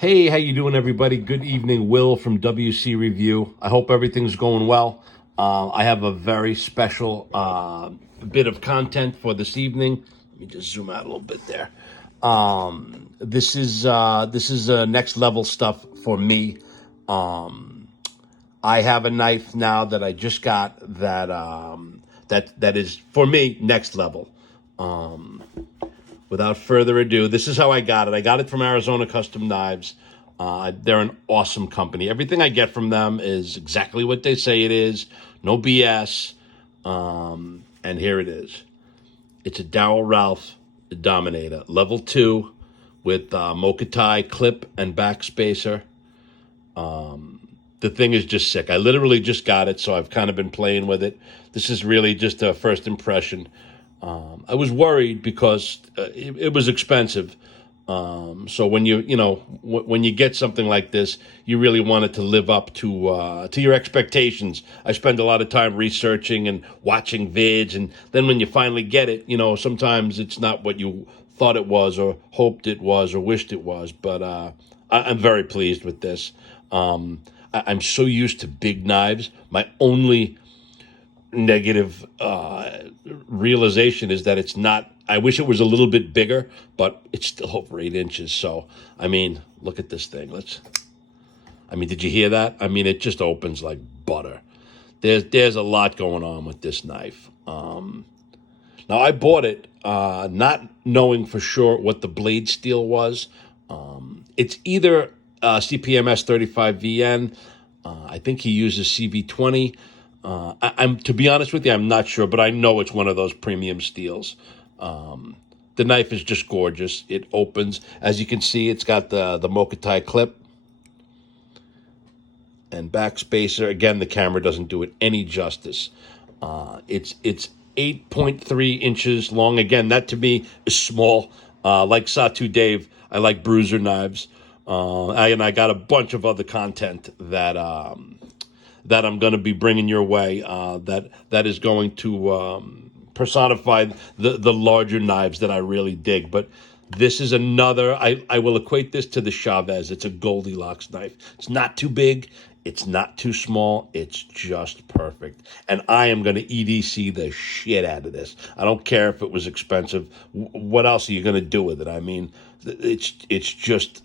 Hey, how you doing, everybody? Good evening. Will from WC Review. I hope everything's going well. I have a very special bit of content for this evening. Let me just zoom out a little bit there. This is next level stuff for me. I have a knife now that I just got that is for me next level. Without further ado, this is how I got it. I got it from Arizona Custom Knives. They're an awesome company. Everything I get from them is exactly what they say it is. No BS. And here it is. It's a Darrel Ralph Dominator, level 2, with Mokatai clip and backspacer. The thing is just sick. I literally just got it, so I've kind of been playing with it. This is really just a first impression. I was worried because it was expensive. So when when you get something like this, you really want it to live up to your expectations. I spend a lot of time researching and watching vids, and then when you finally get it, sometimes it's not what you thought it was, or hoped it was, or wished it was. But I'm very pleased with this. I'm so used to big knives. My only negative realization is that it's not. I wish it was a little bit bigger, but it's still over 8 inches. So, I mean, look at this thing. Did you hear that? I mean, it just opens like butter. There's a lot going on with this knife. Now, I bought it not knowing for sure what the blade steel was. It's either CPMS 35VN. I think he uses CV20. I'm to be honest with you, I'm not sure, but I know it's one of those premium steels. The knife is just gorgeous. It opens, as you can see, it's got the Mokatai clip and backspacer. Again, the camera doesn't do it any justice. It's 8.3 inches long. Again, that to me is small. Like Satu Dave, I like bruiser knives. I got a bunch of other content that I'm going to be bringing your way. That is going to personify the larger knives that I really dig. But this is another. I will equate this to the Chavez. It's a Goldilocks knife. It's not too big. It's not too small. It's just perfect. And I am going to EDC the shit out of this. I don't care if it was expensive. What else are you going to do with it? I mean, it's just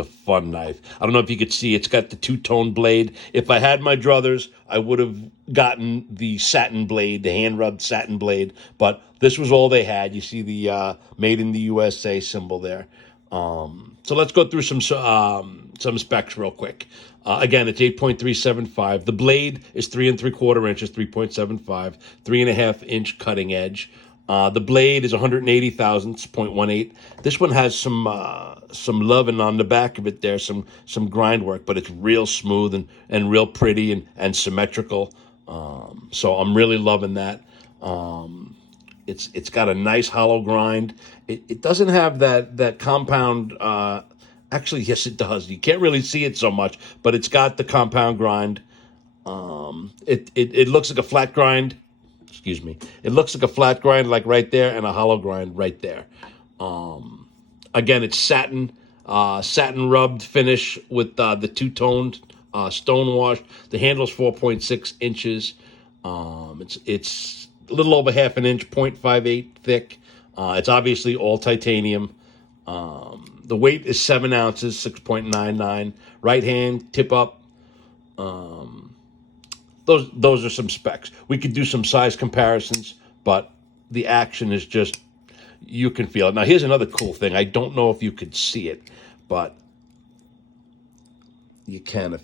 a fun knife. I don't know if you could see, it's got the two-tone blade. If I had my druthers, I would have gotten the satin blade, the hand-rubbed satin blade, but this was all they had. You see the made in the USA symbol there. So let's go through some specs real quick. Again, it's 8.375. The blade is 3 3/4 inches, 3.75, 3.5-inch cutting edge. The blade is 180 thousandths, 0.18. This one has some loving on the back of it there, some grind work, but it's real smooth and real pretty and symmetrical. So I'm really loving that. It's got a nice hollow grind. It doesn't have that compound. Actually, yes, it does. You can't really see it so much, but it's got the compound grind. It looks like a flat grind. Excuse me. It looks like a flat grind, like right there, and a hollow grind right there. Again, it's satin rubbed finish with the two-toned stone wash. The handle's 4.6 inches. It's a little over half an inch, 0.58 thick. It's obviously all titanium. The weight is 7 ounces, 6.99. Right hand, tip up. Those are some specs. We could do some size comparisons, but the action is just, you can feel it. Now, here's another cool thing. I don't know if you could see it, but you can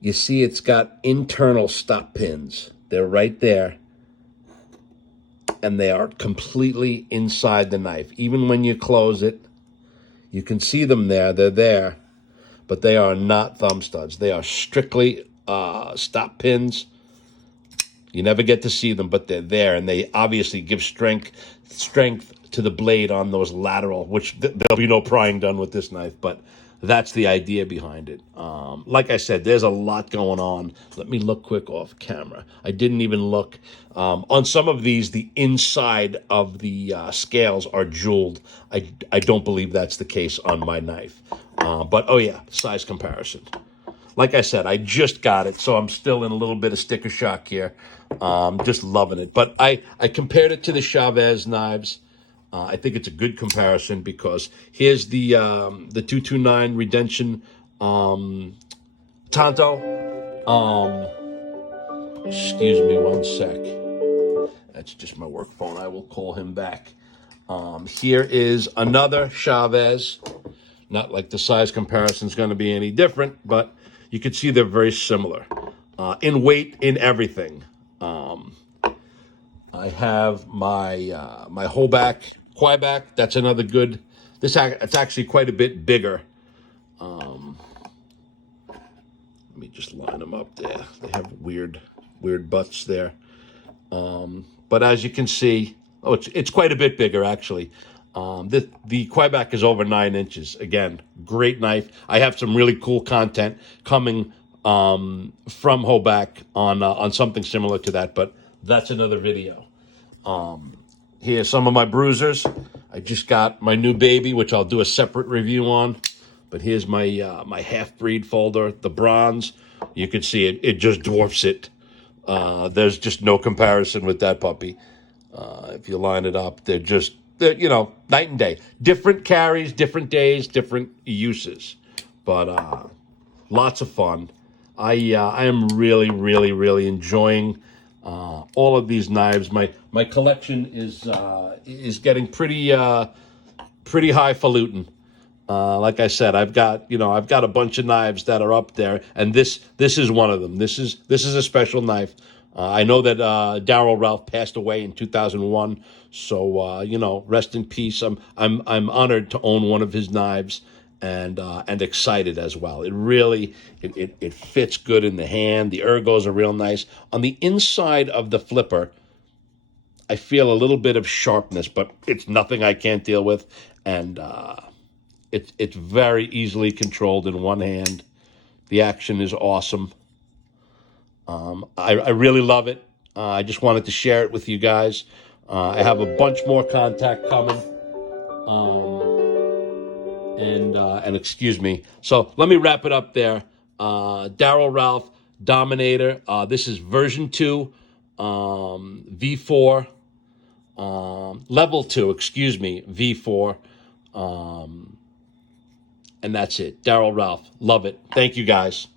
you see it's got internal stop pins. They're right there, and they are completely inside the knife. Even when you close it, you can see them there. They're there, but they are not thumb studs. They are strictly stop pins. You never get to see them, but they're there, and they obviously give strength to the blade on those lateral, which there'll be no prying done with this knife, but that's the idea behind it. Like I said, there's a lot going on. Let me look quick off camera. I didn't even look. On some of these, the inside of the scales are jeweled. I don't believe that's the case on my knife. But, oh yeah, size comparison. Like I said, I just got it, so I'm still in a little bit of sticker shock here. Just loving it. But I compared it to the Chavez knives. I think it's a good comparison because here's the 229 Redemption Tonto. Excuse me one sec. That's just my work phone. I will call him back. Here is another Chavez. Not like the size comparison is going to be any different, but you can see they're very similar in weight, in everything. I have my my Hoback Quieback. That's another good. It's actually quite a bit bigger. Let me just line them up there. They have weird butts there. But as you can see, oh, it's quite a bit bigger actually. The Quieback is over 9 inches. Again, great knife. I have some really cool content coming from Hoback on something similar to that, but that's another video. Here's some of my bruisers. I just got my new baby, which I'll do a separate review on. But here's my my half-breed folder, the bronze. You can see it just dwarfs it. There's just no comparison with that puppy. If you line it up, they're you know, night and day. Different carries, different days, different uses. But lots of fun. I am really enjoying all of these knives. My collection is getting pretty highfalutin. Like I said, I've got a bunch of knives that are up there, and this is one of them. This is a special knife. I know that Darrel Ralph passed away in 2001, so rest in peace. I'm honored to own one of his knives, and excited as well. It really it fits good in the hand. The ergos are real nice. On the inside of the flipper, I feel a little bit of sharpness, but it's nothing I can't deal with, and it's very easily controlled in one hand. The action is awesome. I really love it. I just wanted to share it with you guys. I have a bunch more contact coming. And excuse me. So let me wrap it up there. Darrel Ralph Dominator. This is version 2, V4, level 2, excuse me, V4. And that's it. Darrel Ralph. Love it. Thank you, guys.